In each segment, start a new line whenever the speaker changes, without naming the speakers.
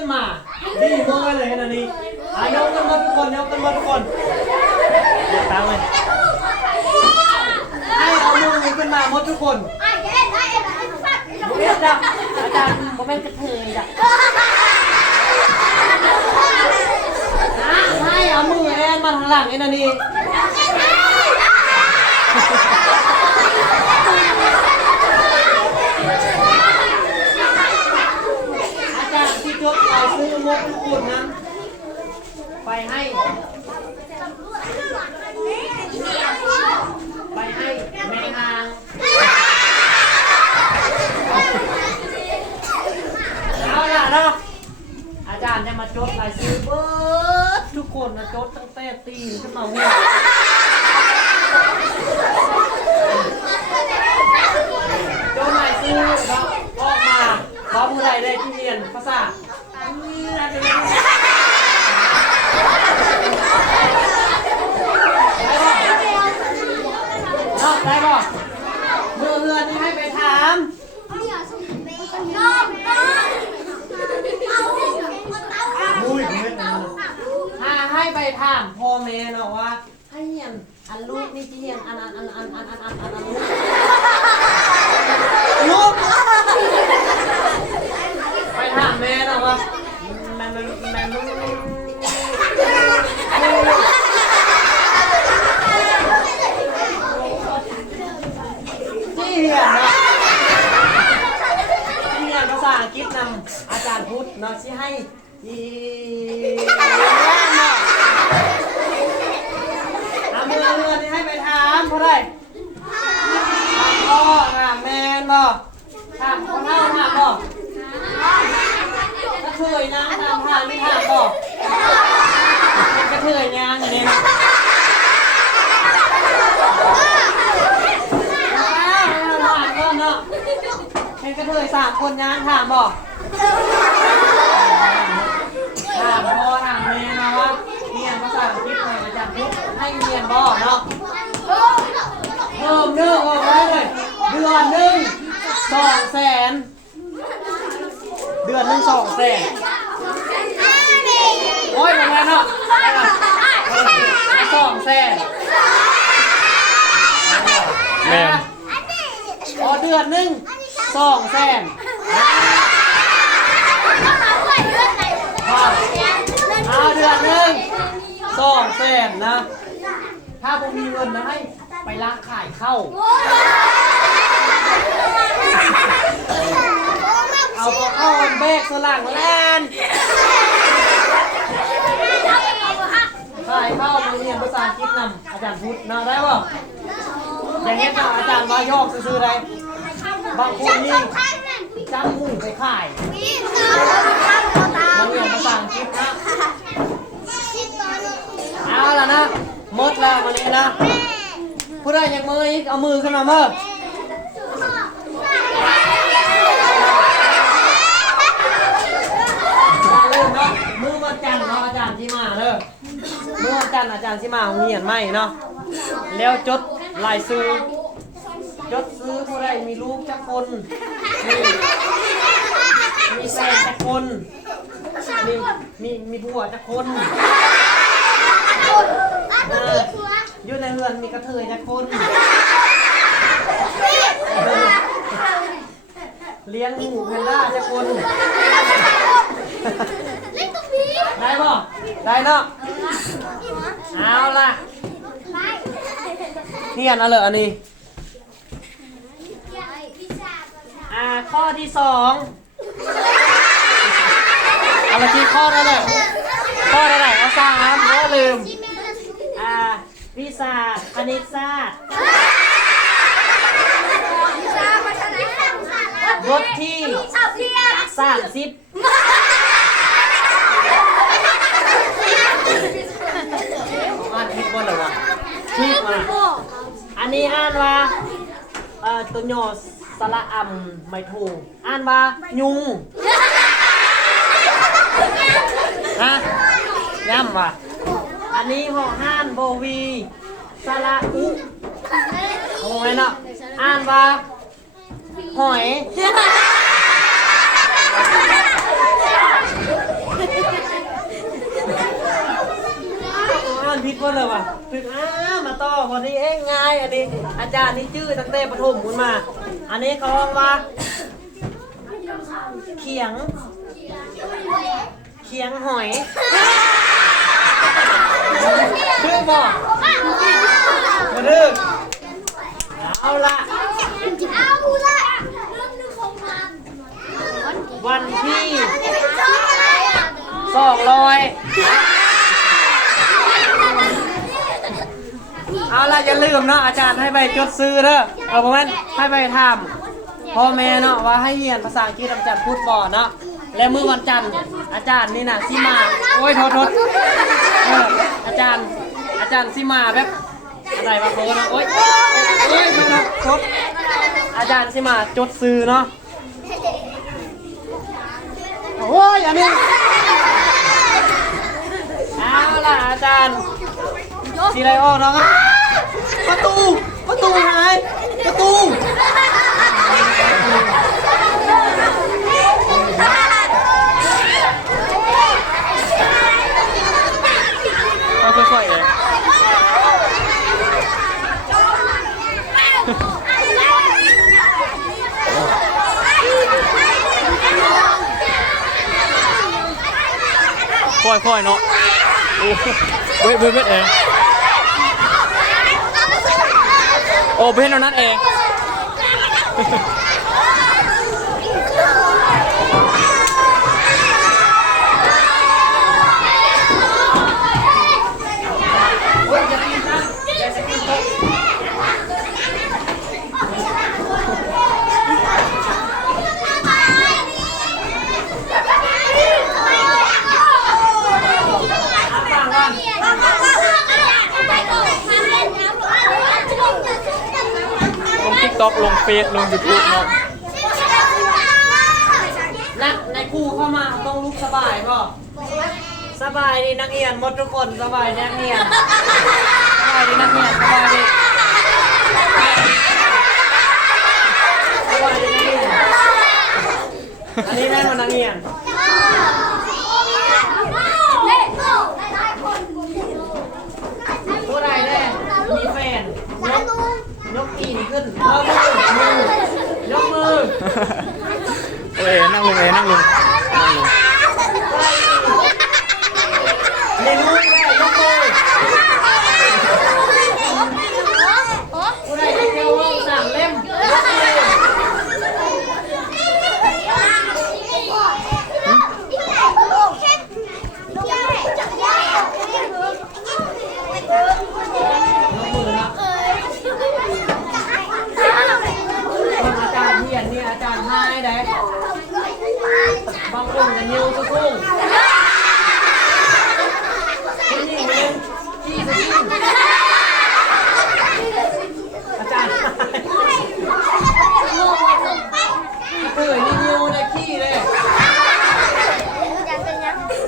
ขึ้นมาดีมือเลยนะนี่อายกกันมาทุกคนยกกันมาทุกคนเดี๋ยวตามเลยให้เอามือขึ้นมาหมดทุกคนเรียกจับอาจารย์ผมเป็นกระเทยจ้ะให้เอามือแอนมาทางหลังไอ้นานี่ งบขูดนะ ไปให้ ถามพ่อแม่เนาะว่าให้เรียนอันลูกนี่จะเรียนอันอันอันอันอันอันอันอันอันลูกลูกไปถามแม่เนาะว่าแม่แม่แม่ลูกที่เรียนนะที่เรียนภาษาอังกฤษนำอาจารย์พุทธเนาะที่ให้อีเนาะเอามือเรือนี่ให้ไปถามเพราะอะไรพ่อถามแมนบ่ถามพ่อเท่าถามบ่กระเทยนางถามถามไม่ถามบ่เป็นกระเทยนางอย่างนี้นะอ้าวถามก่อนเนาะเป็นกระเทยสามคนยางถามบ่ถามพ่อถามแม่นะว่าเรียนภาษาอังกฤษหน่อยอาจารย์พุทธให้เรียนบ่เนาะ เพิ่มเรื่องเอาไว้เลยเดือนหนึ่ งสองแสนเดือนหนึ่งสองแสนโอ้ยประมาณเนาะสองแสน
แม่น
อ๋อเดือนหนึ่งสองแสนเอาเดือนหนึ่งสองแสนนะ ถ้าผมมีเงินนะให้ไปร้านขายเข้าว เอาตัวเข้าวันแบกสลังแลนขายเข้าวมาเรียนภาษาอังกฤษนำอาจารย์พุทธนะได้ป่ะอย่างเงี้ยนะอาจารย์ว่ายอกซื้ออะไรบางคนนี่จ้างหมูไปขายมาเรียนภาษาอังกฤษนะเอาละนะมดแล้ววันนี้นะผู้ใดยังมืออีกเอามือขึ้นมาเมื่ออย่าลืมเนาะมือวันจันทร์เนาะอาจารย์ที่มาเด้อมือวัน จันทร์อาจารย์ที่มาโรงเรียนไม่เนาะแล้วจดลายซื้อจดซื้อผู้ใดมีลูกจักคนมีมีแฟนจักคนมีมีมีผัวจักคนเอออยู่ในเรือนมีกระเทยจักคนเออเลี้ยงหมูแพนด้าจักคนได้ป่ะได้เนาะ เอาล่ะเทียนเอาเลยอันนี้ อ่า ข้อที่สองเอาละที่ข้อได้เลยข้อได้เลยเอาสร้างนะเพราะลืม อ่า วิชาคณิตศาสตร์บทที่สามสิบ อ่านผิดว่าอะไรวะผิดมาอันนี้อ่านว่าเอ่อตัวยอสระอำไม่ถูกอ่านว่ายุงฮะย่ำว่ะอันนี้ห่อห้านโบวีสระอุโอ้ยเนาะอ่านว่าหอย เลยว่ะถึงอ้ามาต่อวันนี้เองง่ายอันนี้ อาจารย์นี่ชื่อตั้งแต่ประถมคุณมา อันนี้เขาห้องว่าเขียง เขียงหอยชื่อบอกมาดึกเอาละวันที่สองร้อย เอาละอย่าลืมเนาะอาจารย์ให้ไปจดซื้อเด้อเอาประมาณให้ไปทำพ่อแม่เนาะว่าให้เรียนภาษาอังกฤษวันจันทร์พุธก่อนเนาะและมื้อวันจันทร์อาจารย์นี่น่ะสิมาโอ้ยโทษโทษเอออาจารย์อาจารย์สิมาแบบอะไรวะโค้นะโอ้ยโอ้ยโทษโทษโทษอาจารย์สิมาจดซื้อเนาะโอ้ยอันนี้เอาล่ะอาจารย์สีไรออกเนาะ ประตู ประตูหาย ประตู เอาค่อยๆเลยค่อยๆเนาะโอ้เว้ยเว้ยเว้ยเอง โอเพื่อนนั่นเองทิก ตอกลงเฟซลงยูทูบเนาะนักในครูเข้ามาต้องลุกสบายพ่อสบายดีนักเรียนหมดทุกคนสบายนักเรียนสบายดีนักเรียนสบายดีสบายดีนักเรียนอันนี้แม่ของนักเรียนผู้ใดแน่มีแฟนยกยกตีนขึ้นยกมือยกมือ
เอ้ยนั่งลงเอ้ยนั่งลงนั่งลง
ในรูปแม่ยกมือผู้ใดที่เที่ยวว่างสามเล่มยกมือ มือนะคนอาจารย์เทียนนี่อาจารย์ให้ได้บางคนจะนิ้วสุกุ้งคนนี้เองที่สุกุ้งอาจารย์เคยนี่นิ้วได้ขี้เลย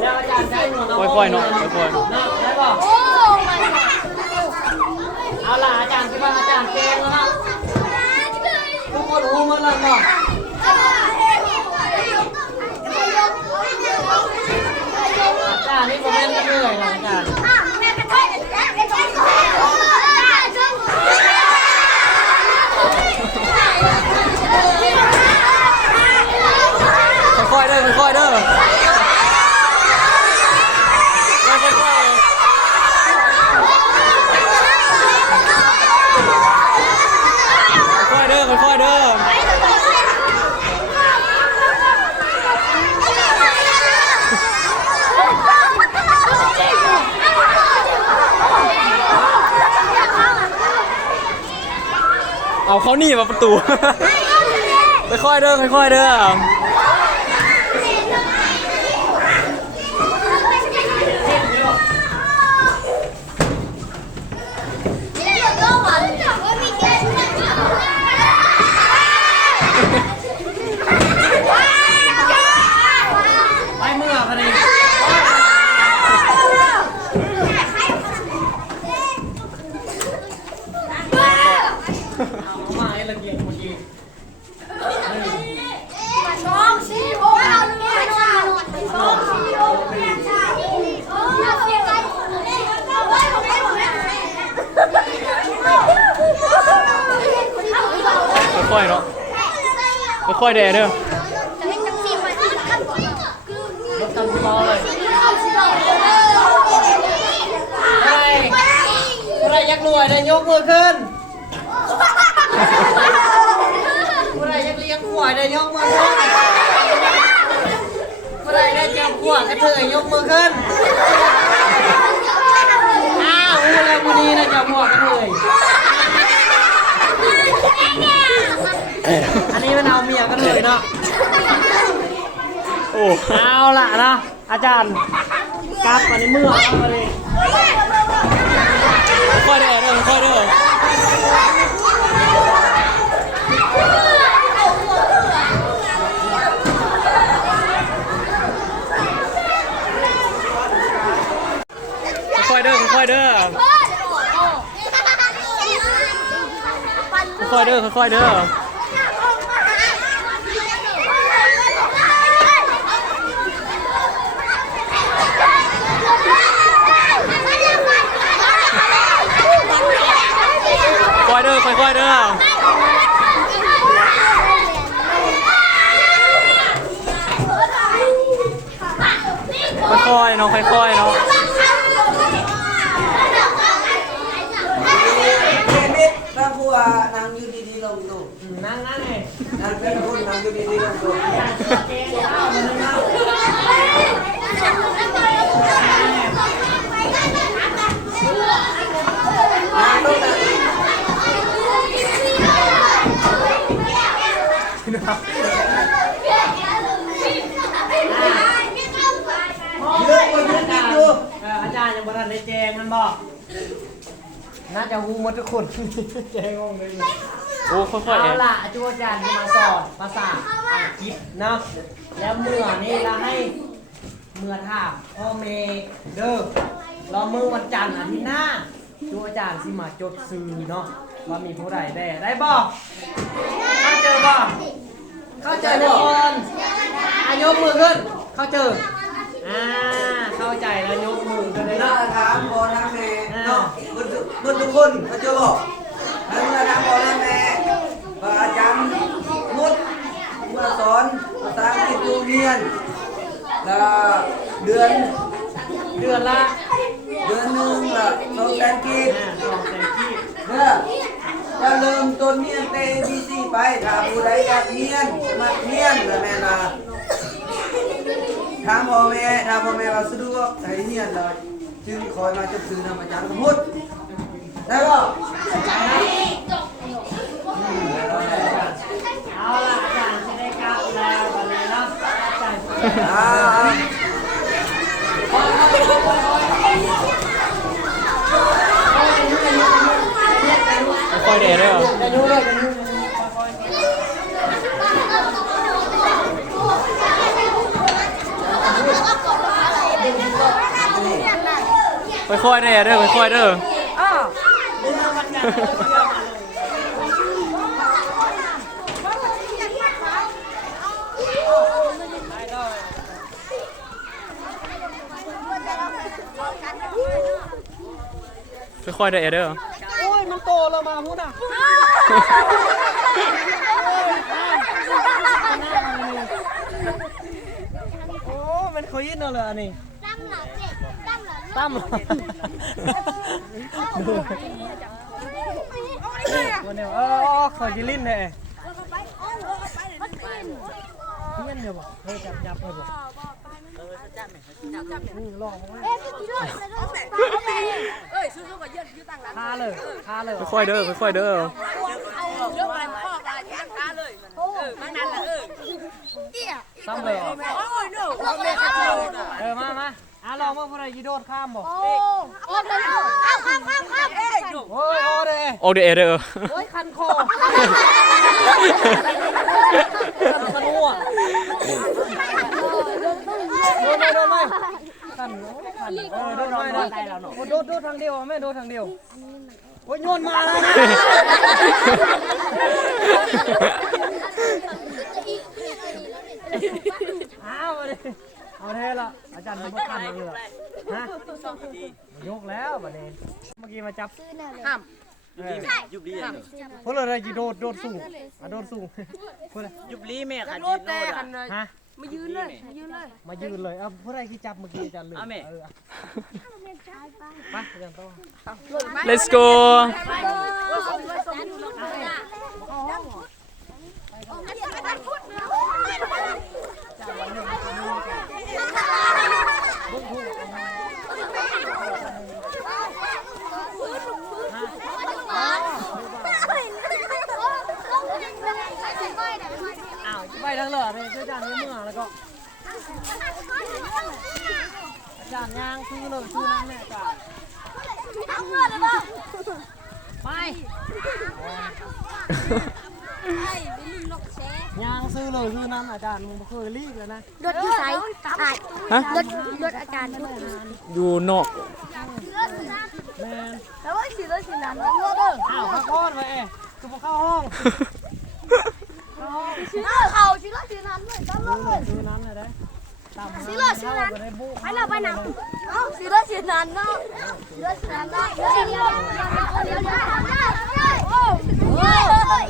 แล้วอาจารย์ใช้หนวด
ค่อยๆเนาะค่อย
เนาะได้ป่ะเอาล่ะอาจารย์คิดว่าอาจารย์เก่งแล้วนะทุกคนรู้หมดแล้วเนาะอาจารย์นี่ผมเป็นกระเทยนะอาจารย์ค่อยๆเด้อค่อยๆเด้อค่อยๆค่อยๆเด้อค่อยๆเด้อ เขาหนีมาประตู ค่อยๆเด้อค่อยๆเด้อไปเมื่อพอดีเอามาให้ละเอียดเมื่อกี้
ค่อยๆเนาะ ค่อยเด้อเด้อ
รถจำที่บอเลยใครใครยักรวยได้ยกมือขึ้นใครยักเลี้ยงขวายได้ยกมือขึ้นใครได้จับขวดกระเทยยกมือขึ้นอ้าวอู้แล้วกูนี้นะจับขวดกระเทย อันนี้มันเอาเมียกระเทยเนาะ
โอ้
เอาล่ะนะอาจารย์กลับมาในเมื่อเอามาเลย
ค่อยๆเด้อเด้อค่อยๆเด้อค่อยๆเด้อค่อยๆเด้อค่อยๆเด้อค่อยๆเด้อ ค่ อยๆเด้อค่อยๆเด้อค่อยๆเนาะค่อยๆนาะ
เจมิดพระผู้ว่านางอยู่ดีๆลงดู
อืมนั่งนั่งเลย
นางเป็นคนนางอยู่ดีๆลงดู
เกงข้าวมันนั่ง
นางต้องนะ เลือกคนยืนกินดู
เอออาจารย์ยังบ่ทันได้แจงมันบอกน่าจะฮู้หมดทุกคนแจงงงเลย
โอ้ค่อยๆ
เอา
เอง
ล่ะอาจารย์อาจารย์ที่มาสอนภาษาอังกฤษเนาะแล้วเมื่อนี่เราให้เมื่อถามพ่อเมเด้อเรามือวันจันทร์อาทิตย์หน้าดูอาจารย์สิมาจดซื้อเนาะว่ามีผู้ใดได้ได้บ่เข้าเจอบ่ เข้าเจอทุกคนอายกมือขึ้น เข้าเจออ่าเข้าใจแล้วยกมือกันเลย
น่า
เนาะ
ถามพ่อถามแม่เนาะเพิ่นทุกเพิ่นทุกคนเขาจะบอกแล้วเมื่อถามพ่อถามแม่ว่าอาจารย์มุดเมื่อสอนภาษาอังกฤษอยู่เรียนแล้วเดือน
เดือนละ
เดือนหนึงละสองแสนกีบ
อ่าสองแสนกีบ
เด้อจะเริ่มต้ นเมียนเตบีซีไปถ้าผู้ใดอยากเมียนมัครเมียนแล้วแม่นะถามพ่อแม่ถ้าพ่อแม่ว่าสะดวกให้เมียนเราจึงคอยมาจับซื้อนำอาจารย์สมมุติได้บ่
เอาละอาจารย์จะได้กลับแล้ววันนี้เนาะอาจารย์
อ่า
ค่อยเด้อเด้อ
จะยุ่งเลยจะยุ่ง
ค่อยเด้อเด้อค่อยเด้อค่อยเด้อเด้อ
โอ้มันโตแล้วมาพูดอะโอ้มันเขายินเอาเลยอันนี้ตั้มเหรอวันนี้เออขอจิลิ้นเลยเงี้ยเดี๋ยวบอกเฮ้ยจับจับเลยบอกอืมลองมา คาเลยคาเลย
ค่อยๆเด้อค่อยๆเด้อ
ซ้ำเลยเหรอเออมามาอะลองว่าพวกเรายีโดดข้ามบอกโอ้ยโอ้เด้
โอเด้อเด้อ
โอ้ยคันคอคันหัว โดนไหมโดนไหมคันคันเออโดนไหมโดนโอ้โดดโดดทางเดียวอะแม่โดดทางเดียวโอ้ยโยนมาแล้วนะเอาวมาดิเอาเทละอาจารย์ทำขั้นเลยฮะยกแล้วบัดนี้เมื่อกี้มาจับ
ห้าม
ยุบลี
พวกเราได้จีโดดโดดสูงอะโดดสูงพวกเรา
ยุบลีแม่คัน
โล
ที่
ดแต่
ด
คันเลย
ฮะ
มายืนเลยมายืนเลย
มายืนเลยเอาพวกไรที่จับเมื่อกี้อาจารย์ลืม
เอาแม่
เออ ไปอาจารย์โต
Let's go
อ้าวไป ทางเหลือเลยช่วยจารย์นี่เมื่อแล้วก็จารย์ยางซื้อเลยซื้อนั่นแม่อาจารย์ไปยางซื้อเลยซื้อนั่นอาจารย์มึงเคยรีบเลยนะ
รถที่ไสอะ
ฮะ
รถรถอาจารย์รถ
อยู่นอก
แม่
แล้วว่าสิรถสินั้นรถเด้อ
อ้าวข้าห้องไปเอ้คือบ่เข้าวห้อง
เขาสิรถสินั้นเลยก็ร
ซื้อ
ถ
เลยซื้อนั่นเลยได้ตาม
ซื้อเลยซื้อนั้น
ไปได้บุก
ไปเราไปนำเอ้าสิรถสินั้นเนาะสิรถสินั้นเนาะเดี๋ยวเดี๋ยวเดี๋ยวเดี๋ยวโอ้โหเฮ้ย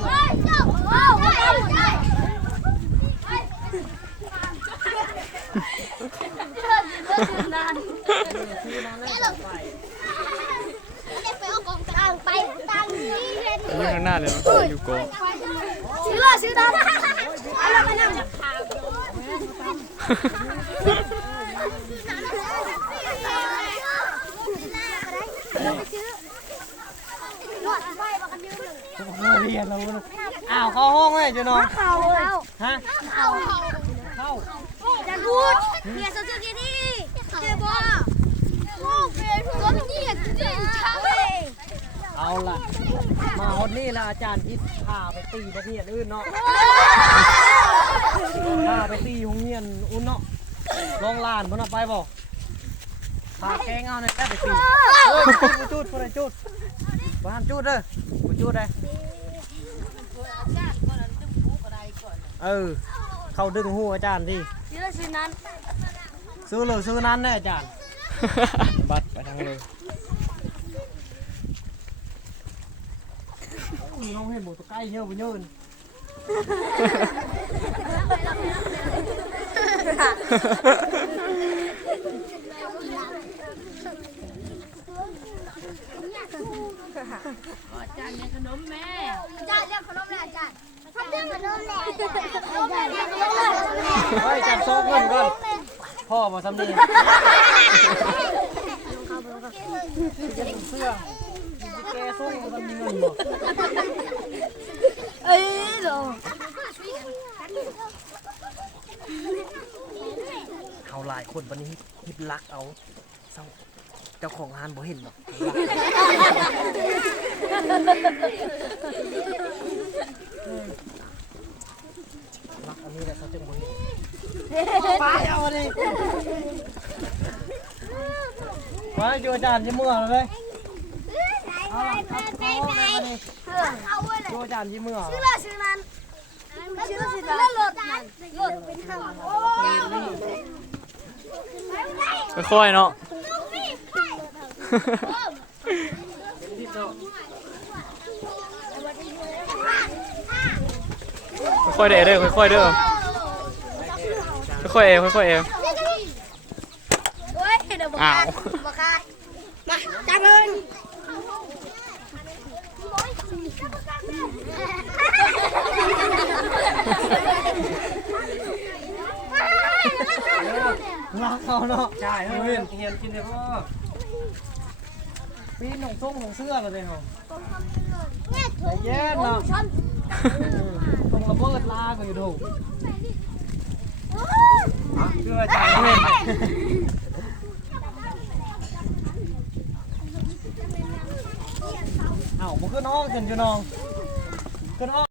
เฮ้ยเจ้าโอ้เฮ้ยเฮ้ยสิรถสินั้น
ซื้อนั่นเลยไป
ไปเอาของตังไปตังนี่เห็น
อยู่ข้างหน้าเลยอยู่โก
ซื้ อเลยซื้อนั้นไปเราไปนำ
เรียนแล้วลูกอ้าวเข้าห้องเลยเจ้าน้อง
เขาเขา
ฮะ
เขาเขา
เข้า
จะพูดเมียโซเชียลกีนี่เจ็บบ่โอ้เฟย์ถูกแล้วนี่จริงใช่
เอาล่ะ มาคนนี้ละอาจารย์ที่พาไปตีประเทศอื่นเนาะพาไปตีโรงเรียนอุ่นเนาะลองลานเพิ่นเอาไปบอกพาแกงเอาในอยแค่ไปตีเฮ้ยบ่จุดบ่ได้จุดบ่ห้ามจุดเด้อบ่จุดได้เออ เข้าดึงหูอาจารย์ดิ
ซื้อซื้อนั้น
ซื้อเลยซื้อนั้นได้อาจารย์ บัตรไปทางเลย น้องเห็นหมูตัวใกล้เยอะไปเยอะ
จ้าเรียกขนมแม่อาจารย์ทำเรื่องขนมแม่ขนมแม่ขนมแม่
เฮ้ยจับโซ่เงินก่อนพ่อมาสำนีเสื้อแก ส่งมันมีเงินบ่
เอ้ยโด
เขาหลายคนวันนี้ฮิตลักเอาเศร้าเจ้าของร้านบ่เห็นหรอกลักอันนี้แหละเขาจึงบ่เห็นไปเอาดิมาอยู่อาจารย์ที่เมื่อเลยเอาล่ะ ครับเอาไปมาดิ
เอาไว้เลย
อยู่อาจารย์ที่เมื่อ
ซื้อเลยซื้อนั้นซื้อซื้อนั้นรถนั้นรถเป็นข้างโอ้
ค่อยๆเนาะค่อยๆเด้อเด้อค่อยๆเด้อค่อยๆเอวค่อยๆเอว
เฮ้ยเดี๋ยวบอก
อ้า
คาวดบอกคาดมาจับเลย
รักเขาเนาะใช่เฮียนเฮียนกินได้พ่อปีนหนองส้มของเสื้อเราเลยเหรอใจเย็นเนาะตรงระเบิดลากันอยู่ดูเชื่อใจเว้ย เอ้ามันขึ้นห้องกันอยู่น้องขึ้นห้อง